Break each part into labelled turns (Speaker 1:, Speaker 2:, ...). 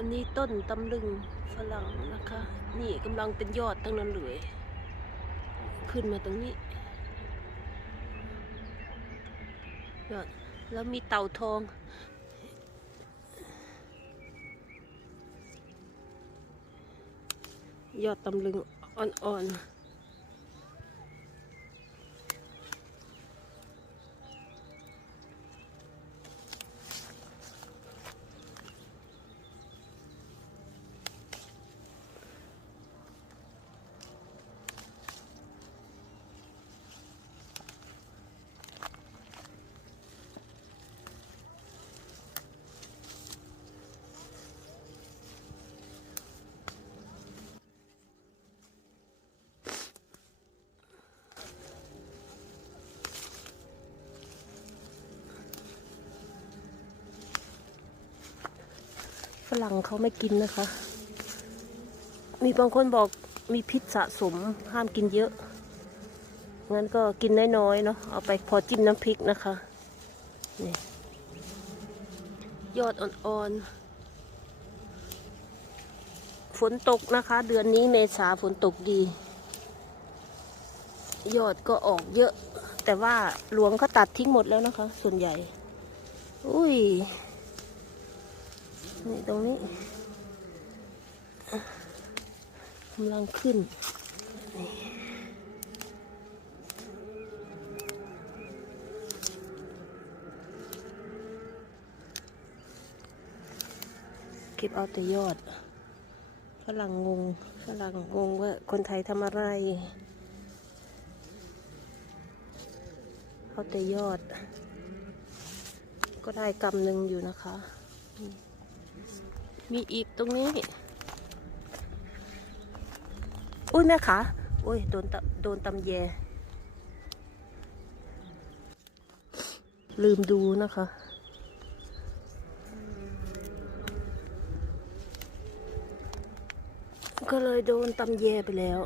Speaker 1: อันนี้ต้นตำลึงฝรั่งนะคะ นี่กำลังเป็นยอดทั้งนั้นเลย ขึ้นมาตรงนี้ยอดแล้วมีเต่าทอง ยอดตำลึงอ่อนๆ ฝรั่งเขาไม่กินนะคะ มีบางคนบอกมีพิษสะสมห้ามกินเยอะ งั้นก็กินน้อยๆเนาะ เอาไปพอจิ้มน้ำพริกนะคะ นี่ ยอดอ่อนๆ ฝนตกนะคะ เดือนนี้เมษาฝนตกดี ยอดก็ออกเยอะ แต่ว่าหลวงเขาตัดทิ้งหมดแล้วนะคะ ส่วนใหญ่ อุ้ย นี่ตรงนี้กำลังขึ้นเก็บเอาแต่ยอดฝรั่งงงฝรั่งงงว่าคนไทยทำอะไร เอาแต่ยอด ก็ได้กำหนึ่งอยู่นะคะ มีอีกตรงนี้ อุ้ยแม่ขาอุ้ยโดนตะโดนตำแย ลืมดูนะคะก็เลยโดนตำแยไปแล้ว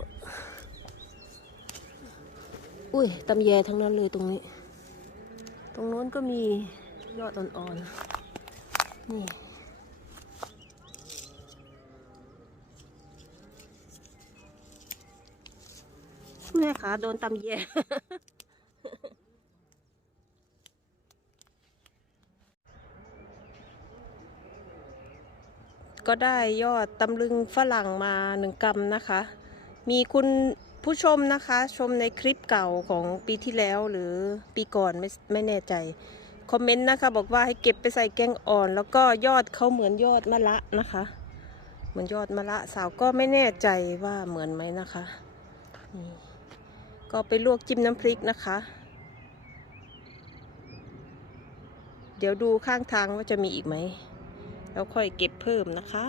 Speaker 1: อุ้ยตำแยทั้งนั้นเลยตรงนี้ ตรงโน้นก็มียอดอ่อนๆ นี่ แม่ขาโดนตำแย่ก็ได้ยอดตำลึงฝรั่งมาหนึ่งกำนะคะ มีคุณผู้ชมนะคะ ชมในคลิปเก่าของปีที่แล้วหรือปีก่อนไม่ไม่แน่ใจ คอมเมนต์นะคะ บอกว่าให้เก็บไปใส่แกงอ่อน แล้วก็ยอดเขาเหมือนยอดมะละนะคะ เหมือนยอดมะละสาวก็ไม่แน่ใจว่าเหมือนไหมนะคะนี่ ก็ไปลวกจิ้มน้ำพริกนะคะ เดี๋ยวดูข้างทางว่าจะมีอีกไหม แล้วค่อยเก็บเพิ่มนะคะ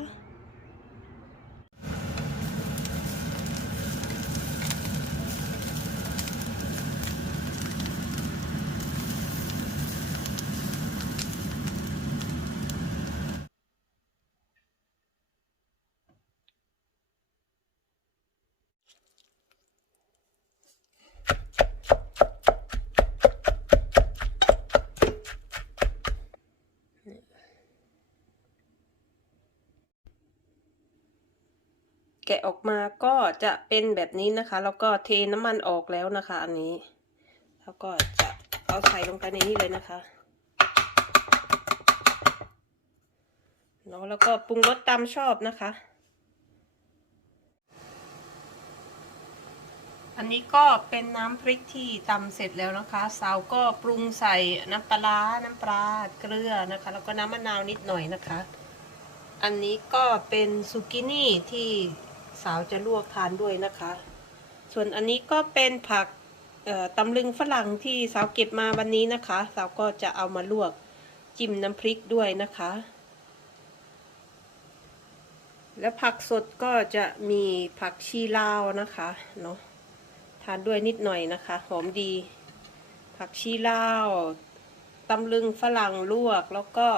Speaker 1: ออกมาก็จะเป็นแบบนี้นะคะ แล้วก็เทน้ำมันออกแล้วนะคะ อันนี้ แล้วก็จะเอาใส่ลงไปในนี้เลยนะคะเนาะแล้วก็ปรุงรสตามชอบนะคะ อันนี้ก็เป็นน้ำพริกที่ตำเสร็จแล้วนะคะ สาวก็ปรุงใส่น้ำปลา น้ำปลา เกลือนะคะ แล้วก็น้ำมะนาวนิดหน่อยนะคะ อันนี้ก็เป็นซูกินี่ที่ สาวจะลวกทานด้วยนะคะ ส่วนอันนี้ก็เป็นผักตำลึงฝรั่งที่สาวเก็บมาวันนี้นะคะ สาวก็จะเอามาลวกจิ้มน้ำพริกด้วยนะคะ และผักสดก็จะมีผักชีลาวนะคะเนาะทานด้วยนิดหน่อยนะคะ หอมดี ผักชีลาวตำลึงฝรั่งลวกแล้วก็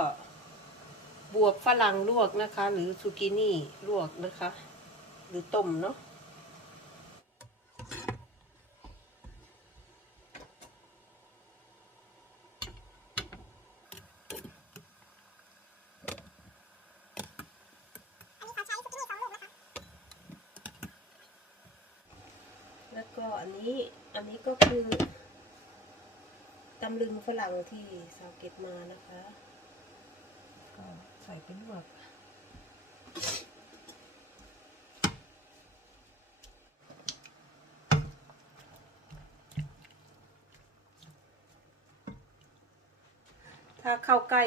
Speaker 1: บวบฝรั่งลวกนะคะ หรือซูกินี่ลวกนะคะือต้มเนาะแล้วก็อันนี้อันนี้ก็คือตำลึงฝรั่งที่สาวเก็ตมานะคะ ก็ใส่เป็นแบบ ถ้าเข้าใกล้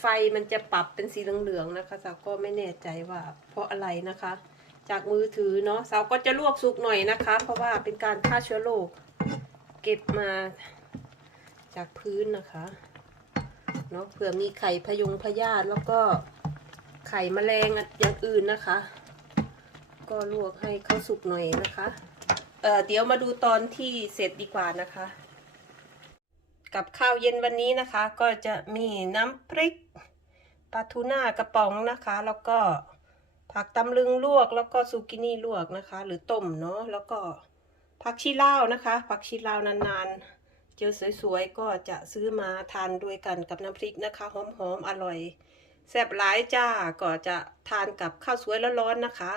Speaker 1: ไฟมันจะปรับเป็นสีเหลืองๆนะคะสาวก็ไม่แน่ใจว่า เพราะอะไรนะคะ จากมือถือเนาะสาวก็จะลวกสุกหน่อยนะคะ เพราะว่าเป็นการฆ่าเชื้อโรคเก็บมาจากพื้นนะคะเนาะเผื่อมีไข่พยงพยาธิแล้วก็ไข่แมลงอย่างอื่นนะคะ ก็ลวกให้เขาสุกหน่อยนะคะเอ่อเดี๋ยวมาดูตอนที่เสร็จดีกว่านะคะ กับข้าวเย็นวันนี้นะคะ ก็จะมีน้ำพริกปลาทูน่ากระป๋องนะคะ แล้วก็ผักตำลึงลวก แล้วก็ซูกินี่ลวกนะคะ หรือต้มเนาะแล้วก็ผักชีลาวนะคะ ผักชีลาวนานๆ เจอสวยๆ ก็จะซื้อมาทานด้วยกันกับน้ำพริกนะคะหอมๆอร่อยแซ่บหลายจ้าก็จะทานกับข้าวสวยร้อนๆนะคะ